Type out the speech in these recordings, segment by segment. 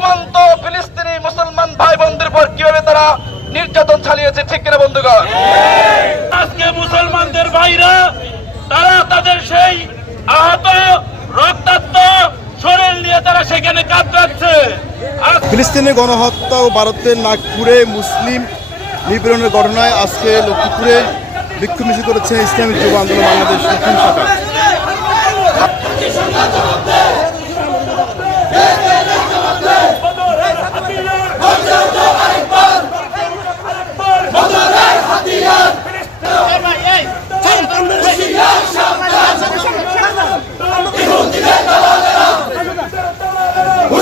ঘুমন্ত ফিলিস্তিনি মুসলমান ভাই বোনদের উপর কীভাবে তারা নির্যাতন চালিয়েছে ঠিক কিনা বন্ধুগণ? আজকে মুসলমানদের ভাইরা তারা তাদের সেই আহত রক্তাক্ত শরীর নিয়ে তারা সেখানে কাঁদছে আজ ফিলিস্তিনের গণহত্যা ও ভারতের নাগপুরে মুসলিম নিপীড়নের ঘটনায় আজকে লক্ষ্মীপুরে বিক্ষোভ মিছিল করেছেন ইসলামী যুব আন্দোলন বাংলাদেশ দক্ষিণ শাখা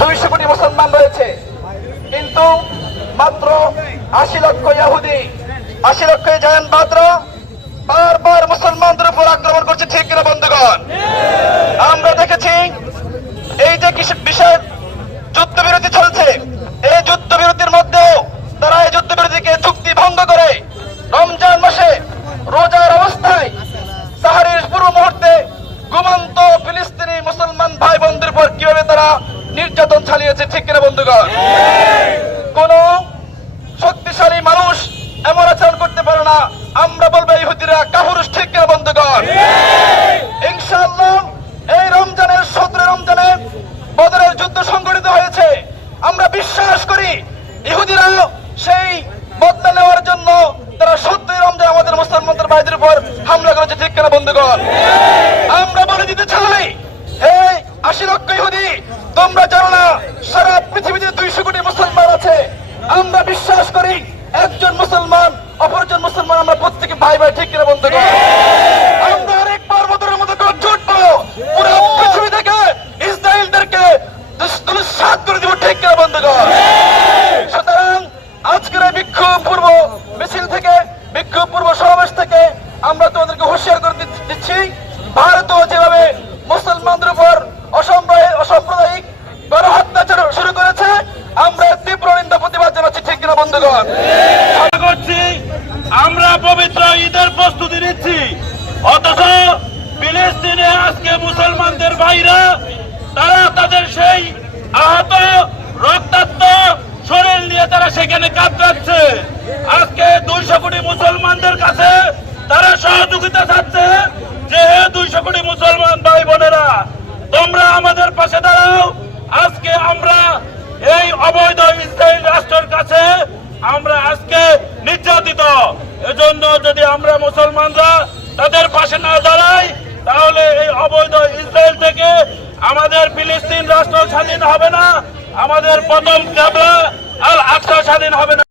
দুইশো কোটি মুসলমান রয়েছে। কিন্তু মাত্র আশি লক্ষ ইয়াহুদি, আশি লক্ষ জায়ান বাদ্র বারবার মুসলমানদের আক্রমণ করছে, ঠিক কিনা বন্ধুগণ? আমরা দেখেছি এই যে বিষয় যুদ্ধবিরতি নির্যাতন চালিয়েছে, ঠিক কিনা বন্ধুগণ? কোন শক্তিশালী মানুষ এমন আচরণ করতে পারে না। আমরা বলব ঠিক কিনা বন্ধুগণ? এই রমজানের সতেরো রমজানে বদরের যুদ্ধ সংগঠিত হয়েছে। আমরা বিশ্বাস করি, ইহুদিরা সেই বদলা নেওয়ার জন্য তারা সত্যি রমজান আমাদের মুসলমানদের উপর হামলা করেছে, ঠিক কিনা বন্ধুগণ? আমরা বলে দিতে চাই, হে আশি লক্ষ ইহুদি তোমরা জানো না, সারা পৃথিবীতে দুইশো কোটি মুসলমান আছে। আমরা বিশ্বাস করি, একজন মুসলমান, অপরজন মুসলমান, আমরা প্রত্যেকে ভাই ভাই ঠিক কিনা বন্ধুগণ? তারা তাদের সেই আহত, রক্তাক্ত শরীর নিয়ে তারা সেখানে কাঁদছে আজকে দুইশো কোটি মুসলমানদের কাছে তারা সহযোগিতা চাচ্ছে যে হে দুইশো কোটি মুসলমান ভাই বোনেরা, তোমরা আমাদের পাশে দাঁড়াও। আজকে আমরা এই অবৈধ ইসরায়েল রাষ্ট্রের কাছে আমরা আজকে নির্যাতিত। এজন্য যদি আমরা মুসলমানরা তাদের পাশে না দাঁড়াই, তাহলে এই অবৈধ ইসরায়েল থেকে ফিলিস্তিন রাষ্ট্র স্বাধীন হবে না। আমাদের প্রথম ক্যাবলা আল আকসা স্বাধীন হবে না।